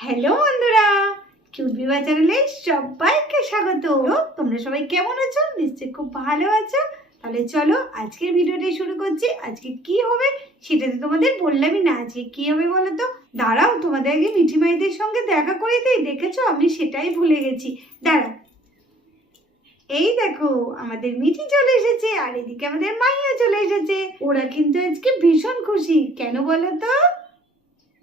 Hello বন্ধুরা cute বিবা চ্যানেলে সবাইকে স্বাগত। তোমরা সবাই কেমন আছো? নিশ্চয়ই খুব ভালো আছো। তাহলে চলো আজকের ভিডিওটি শুরু করছি। আজকে কি হবে সেটা তো তোমাদের বললামই না। আজকে কি হবে বলো তো? দাঁড়াও, তোমাদের আগে মিঠি মাইদের সঙ্গে দেখা করে দিই। দেখেছ? আমি সেটাই ভুলে গেছি। দাঁড়াও। এই দেখো, আমাদের মিঠি চলে এসেছে, আর এদিকে আমাদের মাইয়া চলে এসেছে। ওরা কিন্তু আজকে ভীষণ খুশি। কেন বলো তো?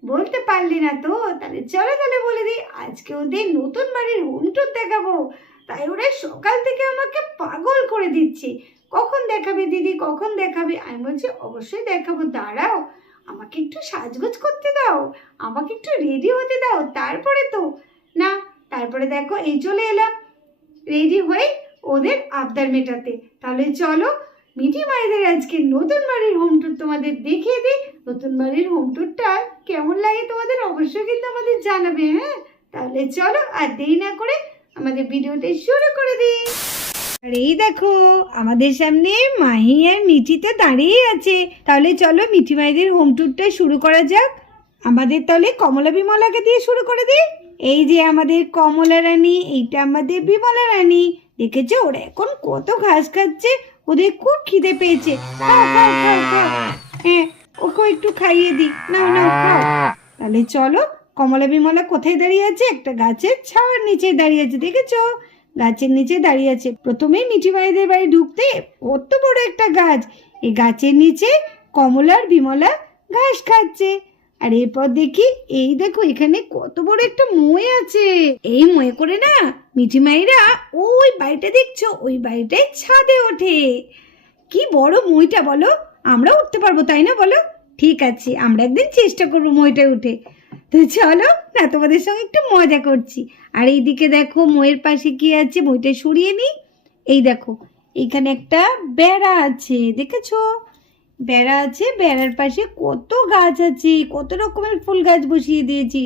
বলতে পারলি না তো? তাহলে চলো তাহলে বলে দিই, আজকে ওদের নতুন বাড়ির হোম টুর দেখাবো। তাই ওরা সকাল থেকে আমাকে পাগল করে দিচ্ছে। কখন দেখাবে দিদি? কখন দেখাবে? আমি বলছি, অবশ্যই দেখাবো, দাঁড়াও। আমাকে একটু সাজগোজ করতে দাও। আমাকে একটু রেডি হতে দাও, তারপরে তো। না, তারপরে দেখো, এই চলে এলাম। রেডি হয়ে ওদের আবদার মেটাতে। তাহলে চলো মিঠি মায়েদের আজকে নতুন বাড়ির হোম ট্যুর তোমাদের দেখিয়ে দিই। নতুন বাড়ির হোম ট্যুরটা কেমন লাগে তোমাদের অবশ্যই কিন্তু আমাদের জানাবে হ্যাঁ? তাহলে চলো আর দেরি না করে আমাদের ভিডিওটা শুরু করে দিই। আর এই দেখো, আমাদের সামনে মাহি আর মিঠি দাঁড়িয়ে আছে। তাহলে চলো মিঠি মাইদের হোম ট্যুরটা শুরু করা যাক। আমাদের তাহলে কমলা বিমলাকে দিয়ে শুরু করে দিই। এই যে আমাদের কমলা রানী, এইটা আমাদের বিমলা রানী। দেখেছ? ওরা এখন কত ঘাস খাচ্ছে, ওদের খুব খিদে পেয়েছে। হ্যাঁ ওকে একটু খাইয়ে দিই। নাও নাও খাও। তাহলে চলো কমলা বিমলা কোথায় দাঁড়িয়ে আছে? একটা গাছের ছাওয়ার নিচে দাঁড়িয়ে আছে দেখেছ? গাছের নিচে দাঁড়িয়ে আছে। প্রথমেই মিঠি ভাইদের বাড়ি ঢুকতে কত বড় একটা গাছ। এই গাছের নিচে কমলার বিমলা ঘাস খাচ্ছে। আর এরপর দেখি এই দেখো এখানে কত বড় একটা মই আছে। এই ময়ে করে না মিঠি মাইরা ওই বাড়িটা দেখছ? ওই বাড়িটায় ছাদে ওঠে। কি বড় মইটা বলো? আমরা উঠতে পারব, তাই না বলো? ঠিক আছে, আমরা একদিন চেষ্টা করব মইটা উঠে। তো চলো, না, তোমাদের সঙ্গে একটু মজা করছি। আর এইদিকে দেখো ময়ের পাশে কি আছে? মইটা সরিয়ে নিই। এই দেখো এখানে একটা বেড়া আছে, দেখেছ? বেড়া আছে, বেড়ার পাশে কত গাছ আছে, কত রকমের ফুল গাছ বসিয়ে দিয়েছি।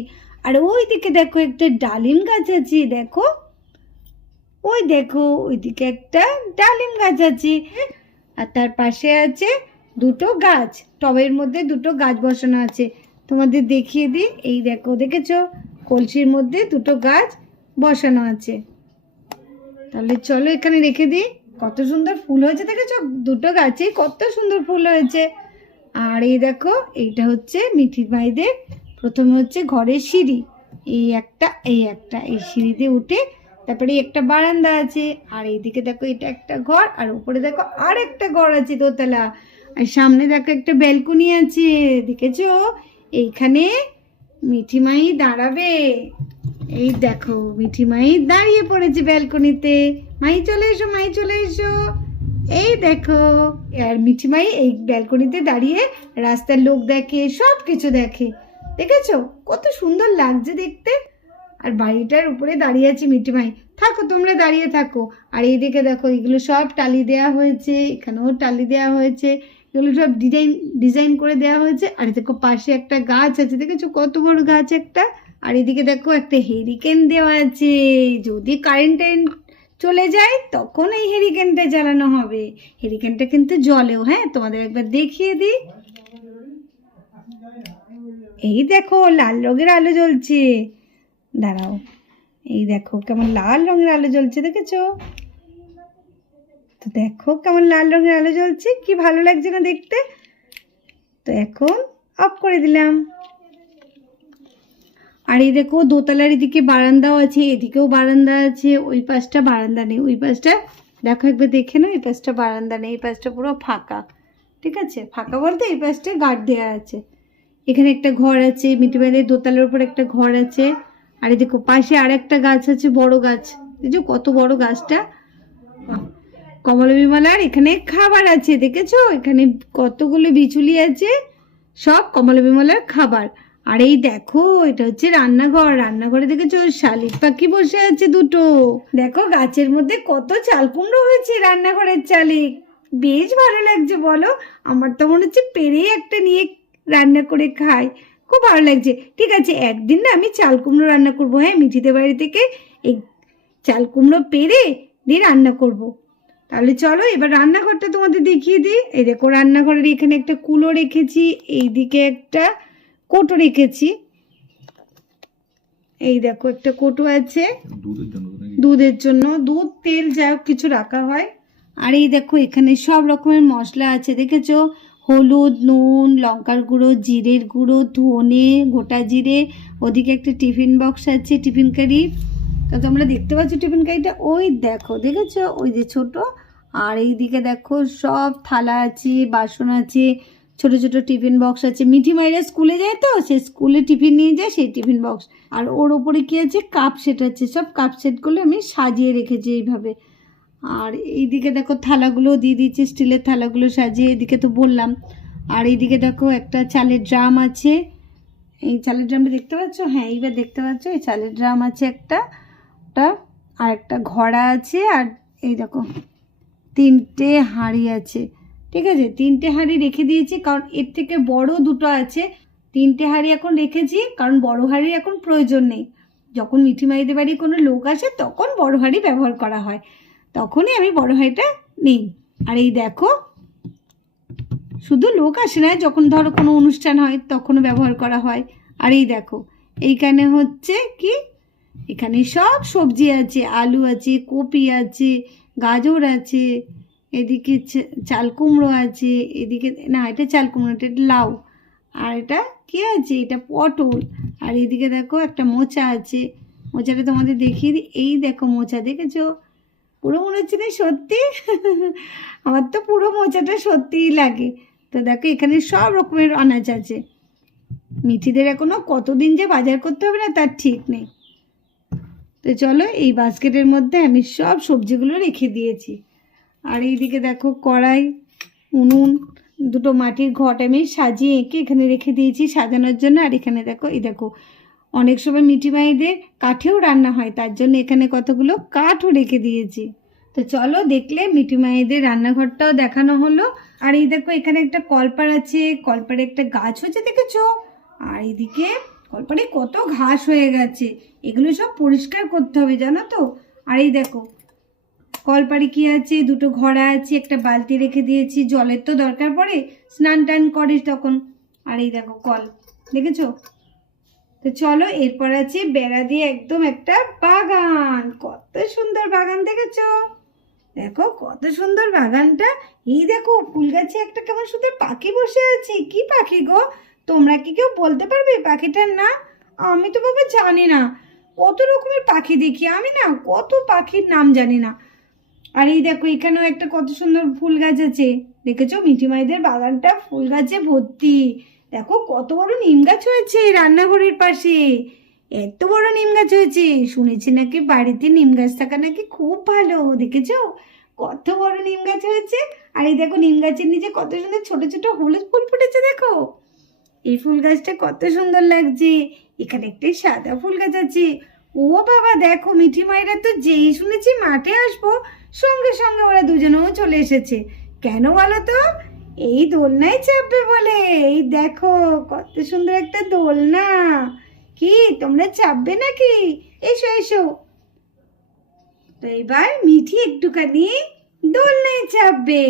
আর ওই দিকে দেখো, একটা ডালিম গাছ আছে, দেখো? ওই দেখো, ওইদিকে একটা ডালিম গাছ আছে। আর তার পাশে আছে দুটো গাছ, টবের মধ্যে দুটো গাছ বসানো আছে। তোমাদের দেখিয়ে দিই, এই দেখো, দেখেছ? কলসির মধ্যে দুটো গাছ বসানো আছে। তাহলে চলো এখানে রেখে দিই। কত সুন্দর ফুল হয়েছে, দেখেছ? দুটো গাছে কত সুন্দর ফুল হয়েছে। আর এই দেখো, এইটা হচ্ছে মিঠির ভাইদের, প্রথমে হচ্ছে ঘরের সিঁড়ি। এই একটা এই একটা, এই সিঁড়িতে উঠে তারপরে একটা বারান্দা আছে। আর এইদিকে দেখো, এটা একটা ঘর, আর উপরে দেখো আর একটা ঘর আছে দোতলা। আর সামনে দেখো একটা ব্যালকনি আছে, দেখেছ? এইখানে মিঠিমাই দাঁড়াবে। এই দেখো, মিঠিমাই দাঁড়িয়ে পড়েছে ব্যালকনিতে। মাই, চলে এসো, মাই, চলে এসো। এই দেখো, আর মিঠি মাই এই ব্যালকনিতে দাঁড়িয়ে রাস্তার লোক দেখে সব কিছু দেখে। দেখেছ? কত সুন্দর লাগছে দেখতে। আর বাড়িটার উপরে দাঁড়িয়ে আছে মিঠি মাই থাকো, তোমরা দাঁড়িয়ে থাকো। আর এইদিকে দেখো, এগুলো সব টালি দেওয়া হয়েছে, এখানেও টালি দেওয়া হয়েছে। এগুলো সব ডিজাইন ডিজাইন করে দেওয়া হয়েছে। আর দেখো পাশে একটা গাছ আছে, দেখেছ? কত বড় গাছ একটা? আর এদিকে দেখো একটা হেরিকেন দেওয়া আছে। যদি কারেন্ট চলে যায়, তখন এই হেরিকেনটা জ্বালানো হবে। হেরিকেনটা কিন্তু জলেও হ্যাঁ? তোমাদের একবার দেখিয়ে দিই। এই দেখো, লাল রঙের আলো জ্বলছে। দাঁড়াও। এই দেখো, কেমন লাল রঙের আলো জ্বলছে, দেখেছ? তো দেখো কেমন লাল রঙের আলো জ্বলছে, কি ভালো লাগছে না দেখতে। তো এখন অফ করে দিলাম। আর এই দেখো দোতলার এদিকে বারান্দাও আছে, এদিকেও বারান্দা আছে, ওই পাশটা বারান্দা নেই, ওই পাশটা দেখো একবার দেখে নাও, এই পাশটা বারান্দা নেই, এই পাশটা পুরো ফাঁকা, ঠিক আছে? ফাঁকা বলতে এই পাশটা গার্ড দেওয়া আছে। এখানে একটা ঘর আছে মিটিবাইদের দোতলার উপর একটা ঘর আছে, আর এই দেখো পাশে আর একটা গাছ আছে, বড় গাছ। দেখছ কত বড় গাছটা। কমলা বিমলার এখানে খাবার আছে, দেখেছ? এখানে কতগুলো বিচুলি আছে, সব কমলা বিমলার খাবার। আর এই দেখো, এটা হচ্ছে রান্নাঘর। রান্নাঘরে দেখেছ, শালিক পাখি বসে আছে দুটো। দেখো, গাছের মধ্যে কত চাল কুমড়ো হয়েছে রান্নাঘরের চালিক। বেশ ভালো লাগছে, বলো। আমার তো মনে হচ্ছে পেরেই একটা নিয়ে রান্না করে খাই। খুব ভালো লাগছে। ঠিক আছে, একদিন না আমি চাল কুমড়ো রান্না করব। হ্যাঁ মিঠিতে বাড়ি থেকে এই চাল কুমড়ো পেরে দিয়ে রান্না করব। তাহলে চলো এবার রান্নাঘরটা তোমাদের দেখিয়ে দিই। এই দেখো রান্নাঘরের এখানে একটা কুলো রেখেছি এইদিকে একটা কোটো রেখেছি। এই দেখো একটা কটু আছে। দুধের জন্য দুধ তেল যা হোক কিছু রাখা হয়। আর এই দেখো এখানে সব রকমের মশলা আছে দেখেছ? হলুদ নুন লঙ্কার গুঁড়ো জিরের গুঁড়ো ধনে গোটা জিরে ওদিকে একটা টিফিন বক্স আছে টিফিন কারি। তো তোমরা দেখতে পাচ্ছ টিফিন কারিটা? ওই দেখো দেখেছ? ওই যে ছোট আর এইদিকে দেখো সব থালা আছে, বাসন আছে, ছোট ছোট টিফিন বক্স আছে। মিঠি মাইরা স্কুলে যায় তো? সে স্কুলে টিফিন নিয়ে যায়, সেই টিফিন বক্স। আর ওর ওপরে কি আছে? কাপ সেট আছে। সব কাপ সেটগুলো আমি সাজিয়ে রেখেছি এইভাবে। আর এইদিকে দেখো থালাগুলো দিয়ে দিয়েছি, স্টিলের থালাগুলো সাজিয়ে। এদিকে তো বললাম। আর এইদিকে দেখো একটা চালের ড্রাম আছে। এই চালের ড্রামটা দেখতে পাচ্ছ? হ্যাঁ এইবার দেখতে পাচ্ছ? এই চালের ড্রাম আছে একটা, ওটা, আর একটা ঘড়া আছে। আর এই দেখো তিনটে হাঁড়ি আছে। ঠিক আছে? তিনটে হাঁড়ি রেখে দিয়েছি, কারণ এর থেকে বড় দুটো আছে। তিনটে হাঁড়ি এখন রেখেছি, কারণ বড় হাঁড়ির এখন প্রয়োজন নেই। যখন মিঠি মাইদের বাড়ি কোনো লোক আসে, তখন বড় হাঁড়ি ব্যবহার করা হয়। তখনই আমি বড় হাঁড়িটা নিই। আর এই দেখো, শুধু লোক আসে না, যখন ধরো কোনো অনুষ্ঠান হয়, তখনও ব্যবহার করা হয়। আর এই দেখো, এইখানে হচ্ছে কি? এখানে সব সবজি আছে, আলু আছে, কপি আছে গাজর আছে, এদিকে চাল কুমড়ো আছে, এদিকে, না, এটা চাল কুমড়ো এটা লাউ। আর এটা কি আছে? এটা পটল। আর এদিকে দেখো একটা মোচা আছে। মোচাটা তোমাদের দেখিয়ে দিই এই দেখো মোচা, দেখেছ? পুরো মনে হচ্ছে না সত্যি? আমার তো পুরো মোচাটা সত্যিই লাগে। তো দেখো এখানে সব রকমের আনাজ আছে। মিঠিদের এখনও কতদিন যে বাজার করতে হবে না, তার ঠিক নেই। তো চলো এই বাস্কেটের মধ্যে আমি সব সবজিগুলো রেখে দিয়েছি। আর এইদিকে দেখো কড়াই, উনুন, দুটো মাটির ঘট আমি সাজিয়ে এঁকে এখানে রেখে দিয়েছি সাজানোর জন্য। আর এখানে দেখো, এই দেখো, অনেক সময় মিঠি মাইদের কাঠেও রান্না হয়, তার জন্য এখানে কতগুলো কাঠও রেখে দিয়েছি। তো চলো দেখলে মিঠি মায়েদের রান্নাঘরটাও দেখানো হলো। আর এই দেখো, এখানে একটা কলপার আছে, কলপারে একটা গাছ হচ্ছে দেখেছ? আর এদিকে কলপারে কত ঘাস হয়ে গেছে। এগুলো সব পরিষ্কার করতে হবে, জানো তো? আর এই দেখো কলপারে কি আছে? দুটো ঘড়া আছে, একটা বালতি রেখে দিয়েছি, জলের তো দরকার পড়ে, স্নান টান করে তখন। আর এই দেখো, কল, দেখেছ? তো চলো, এরপর আছে বেড়া দিয়ে একদম একটা বাগান। কত সুন্দর বাগান, দেখেছ? দেখো, কত সুন্দর বাগানটা। এই দেখো, ফুল গাছে একটা কেমন সুন্দর পাখি বসে আছে। কি পাখি গো? তোমরা কি কেউ বলতে পারবে পাখিটার নাম? আমি তো বাবা জানি না। কত রকমের পাখি দেখি আমি না, কত পাখির নাম জানি না। আর এই দেখো, এখানেও একটা কত সুন্দর ফুল গাছ আছে। দেখেছ? মিঠি মাইদের বাগানটা ফুল গাছে ভর্তি। দেখো, কত বড় নিম গাছ হয়েছে রান্নাঘরের পাশে। এত বড় নিম গাছ হয়েছে। শুনেছি নাকি বাড়িতে নিম গাছ থাকা নাকি খুব ভালো, দেখেছ? কত বড় নিম গাছ হয়েছে। আর এই দেখো, নিম গাছের নিচে কত সুন্দর ছোট ছোট হলুদ ফুল ফুটেছে, দেখো। এই ফুল গাছটা কত সুন্দর লাগছে। এখানে একটা সাদা ফুল গাছ আছে। ও বাবা, দেখো মিঠি মায়েরা তো যেই শুনেছি মাঠে আসব, সঙ্গে সঙ্গে ওরা দুজনেও চলে এসেছে। কেন বলো তো? এই দোলনায় চাপবে বলে। এই দেখো, কত সুন্দর একটা দোলনা। কি, তোমরা চাপবে নাকি? এসো এসো। তো এবার মিঠি একটুখানি দোলনায় চাপবে।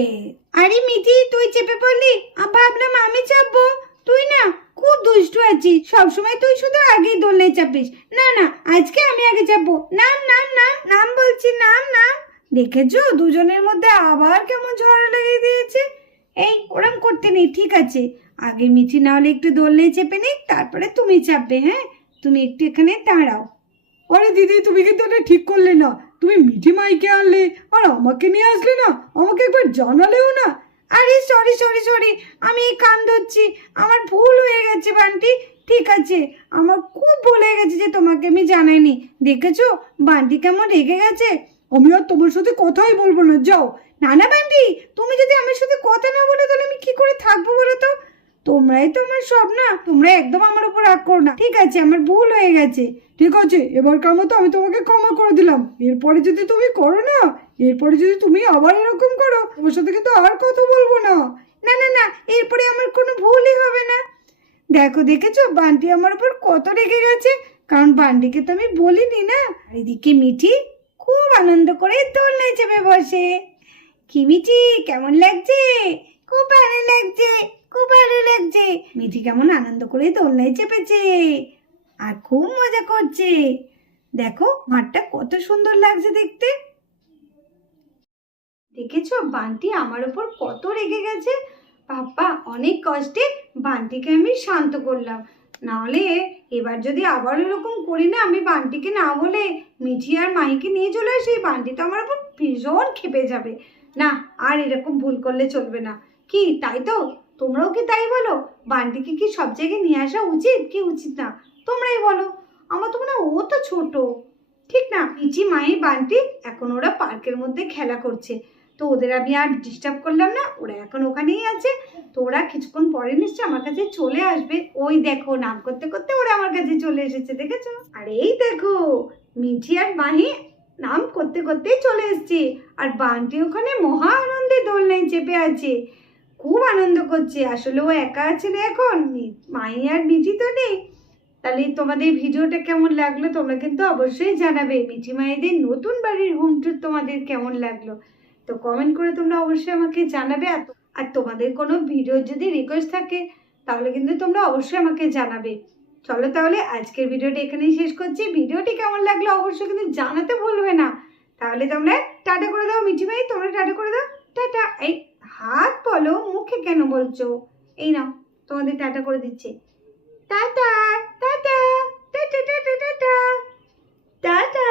আরে মিঠি, তুই চেপে পড়লি? ভাবলাম আমি চাপবো। দুষ্টু আছিস সবসময় তুই শুধু আগেই দোলনায় চাপিস। না না, আজকে আমি আগে চাপবো। নাম নাম নাম নাম বলছি, নাম নাম। দেখেছ? দুজনের মধ্যে আবার কেমন ঝড় লেগে দিয়েছে? এই, ওরম করতে নেই, ঠিক আছে। আগে মিঠি না হলে একটু দোলনায় চেপে নিক তারপরে তুমি চাপবে হ্যাঁ? তুমি একটু এখানে দাঁড়াও। আরে দিদি, তুমি কিন্তু এটা ঠিক করলে না। তুমি মিঠি মাইকে আনলে, আর আমাকে নিয়ে আসলে না? আমাকে একবার জানালেও না? আরে সরি সরি সরি আমি কান ধরছি। আমার ভুল হয়ে গেছে, বান্টি। ঠিক আছে, আমার খুব ভুল হয়ে গেছে যে তোমাকে আমি জানাইনি। দেখেছ? বান্টি কেমন রেগে গেছে? আমি আর তোমার সাথে কথাই বলব না। যাও। না না, বান্টি, তুমি যদি আমার সাথে কথা না বলে তাহলে আমি কি করে থাকব বলো তো তোমরাই তো আমার সব না? তোমরা একদম আমার উপর রাগ করো না। ঠিক আছে, আমার ভুল হয়ে গেছে। ঠিক আছে এবারকার মতো আমি তোমাকে ক্ষমা করে দিলাম। এরপরে যদি তুমি করো না, এরপরে যদি তুমি আবার এরকম করো, তোমার সাথে কিন্তু আর কথা বলব না। না না না, এরপরে আমার কোনো ভুলই হবে না। দেখো, দেখেছ? বান্টি আমার উপর কত রেগে গেছে। কারণ বান্ডিকে তো আমি বলিনি না। এদিকে মিঠি খুব আনন্দ করে দোলনায় চেপে বসে। কি মিঠি, কেমন লাগছে? খুব ভালো লাগছে। খুব ভালো লাগছে। মিঠি কেমন আনন্দ করে দোলনায় চেপেছে। আর খুব মজা করছে। দেখো মাঠটা কত সুন্দর লাগছে দেখতে। দেখেছ, বান্টি আমার ওপর কত রেগে গেছে? বাবা অনেক কষ্টে বান্টিকে আমি শান্ত করলাম। নাহলে এবার যদি আবার এরকম করি না, আমি বান্টিকে না বলে মিঠি আর মাইকে নিয়ে চলে আসি, বান্টি তো আমার ওপর ভীষণ খেপে যাবে। না, আর এরকম ভুল করলে চলবে না। কি, তাই তো? তোমরাও কি তাই বলো? বান্টিকে কি সব জায়গায় নিয়ে আসা উচিত? কি উচিত না? তোমরাই বলো। আমার তো মনে ও তো ছোট। ঠিক না? ইচি মাই বান্টি, এখন ওরা পার্কের মধ্যে খেলা করছে। তো ওদের আমি আর ডিস্টার্ব করলাম না, ওরা এখন ওখানেই আছে। তো ওরা কিছুক্ষণ পরে নিশ্চয় আমার কাছে চলে আসবে। ওই দেখো, নাম করতে করতে ওরা আমার কাছে চলে এসেছে, দেখেছ? আর এই দেখো, মিঠি আর মাহি নাম করতে করতেই চলে এসছে। আর বান্টি ওখানে মহা আনন্দে দোলনায় চেপে আছে। খুব আনন্দ করছে। আসলে ও একা আছে না এখন? মি- মাহি আর মিঠি তো নেই। তাহলে তোমাদের ভিডিওটা কেমন লাগল তোমরা কিন্তু অবশ্যই জানাবে। মিঠি মায়েদের নতুন বাড়ির হোম ট্যুর তোমাদের কেমন লাগল? তো কমেন্ট করে তোমরা অবশ্যই আমাকে জানাবে। আর আর তোমাদের কোনো ভিডিও যদি রিকোয়েস্ট থাকে, তাহলে কিন্তু তোমরা অবশ্যই আমাকে জানাবে। চলো তাহলে আজকের ভিডিওটা এখানেই শেষ করছি। ভিডিওটি কেমন লাগল অবশ্যই কিন্তু জানাতে ভুলবে না। তাহলে তোমরা টাটা করে দাও মিঠি ভাই তোমরা টাটা করে দাও। টাটা এই হাত বলো, মুখে কেন বলছো? এই নাও, তোমাদের টাটা করে দিচ্ছে। Tata tata tata tata tata tata.